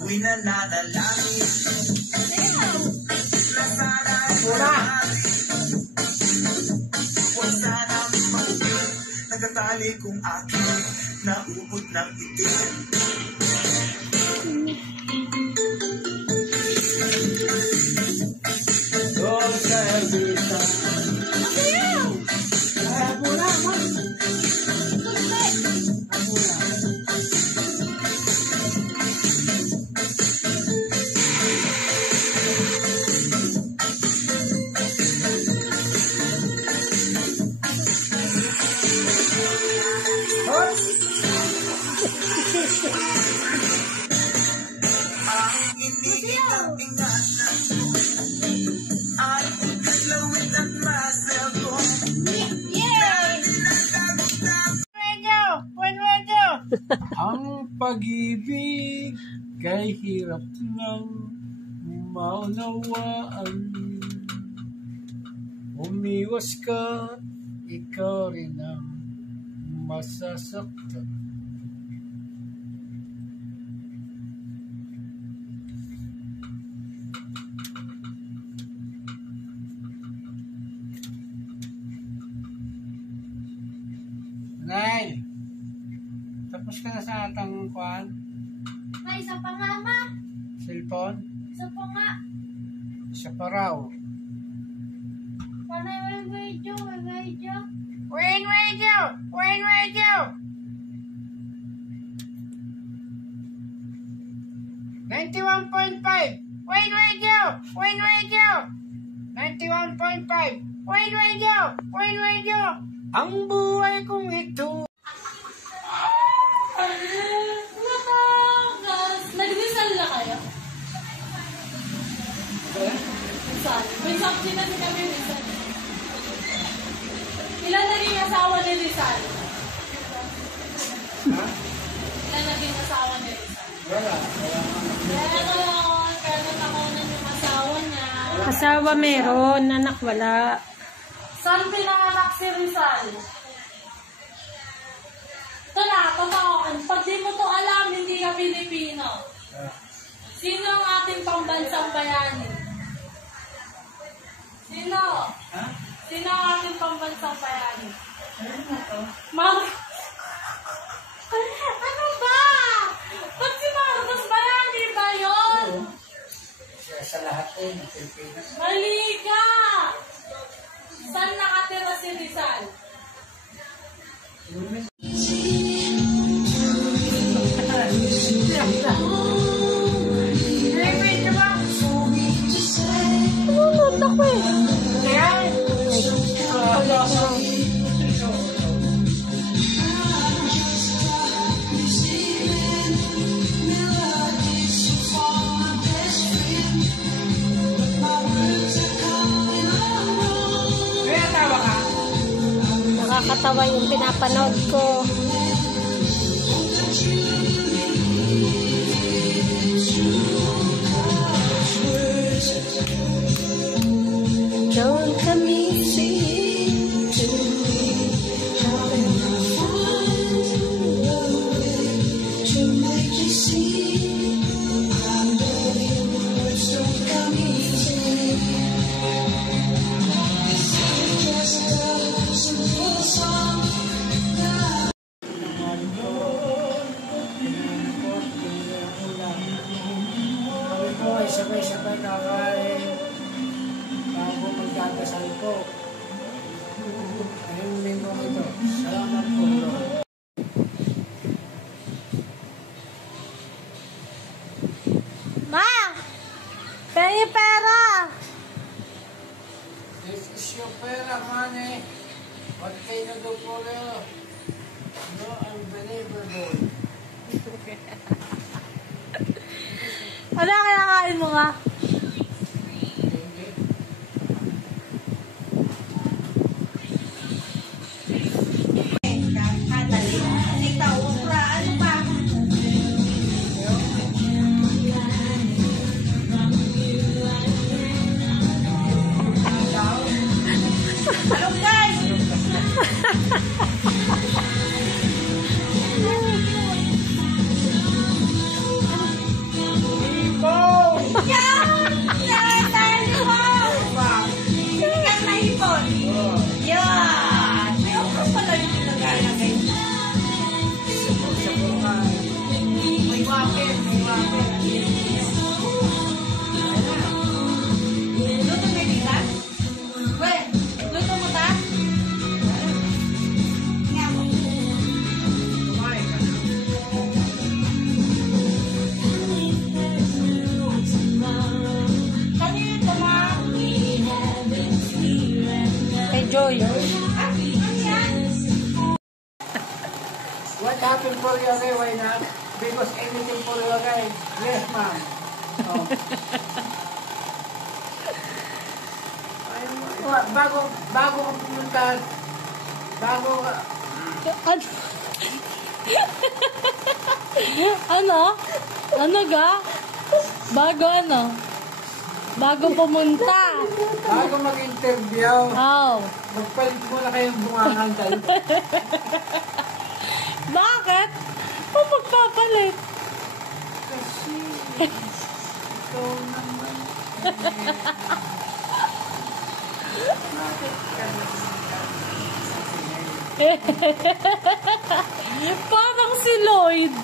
Ako'y nananalangin na sana huwag sanang maubin. Nagatali kong aking naubod ng itim. Doon sa Elvita ang pag-ibig kay hirap ng maunawaan. Umiwas ka, ikaw rin ang masasaktan. Nay! Tapos ka na sa atang kuhan? May isa pa nga, ma. Cellphone? Isa pa nga. Isa pa raw. Panay, radio. Win radio! 91.5! Win radio! 91.5! Win radio! Ang buhay kong ito. Nagdisal na kayo? Rizal. May subject na kami Rizal. Ilan naging asawa ni Rizal? Ha? Ilan naging asawa ni Rizal? Wala. Kaya natakunan yung asawa niya. Asawa meron, anak wala. Saan pinanganak si Rizal? Ito na, totoo. Pag di mo to alam, hindi ka Pilipino. Sino ang ating pambansang bayani? Sino? Ha? Sino ang ating pambansang bayani? Mama! Ano ba? Ba't si Marcos bayani ba yun? Sa lahat ng Pilipinas. Mali ka! Saan nakatira si Rizal? Nakakatawa yung pinapanood ko. Don't come easy to me. How can I find a way to make you see? I know your words don't come easy. This is just a simple song. Sabay-sabay kakain bago magdadasal po. Ngayong linggo ito. Salamat po, Lord. Ma! Pengi pera! This is your pera, money. What can you do for you? No unbelievable. Ano ang kinakain mo nga? What happened for you, okay? Why not? Because anything for you, okay? Yes, ma'am. Oh. Bago ka pumunta, bago ka... Ano? Ano ga? Bago ano? Bago pumunta. Bago mag-interview, Oh. magpalit muna kayong bungangan tayo. Bakit? O magpapalit? Kasi, ikaw naman. Bakit ka naman? Parang si Lloyd.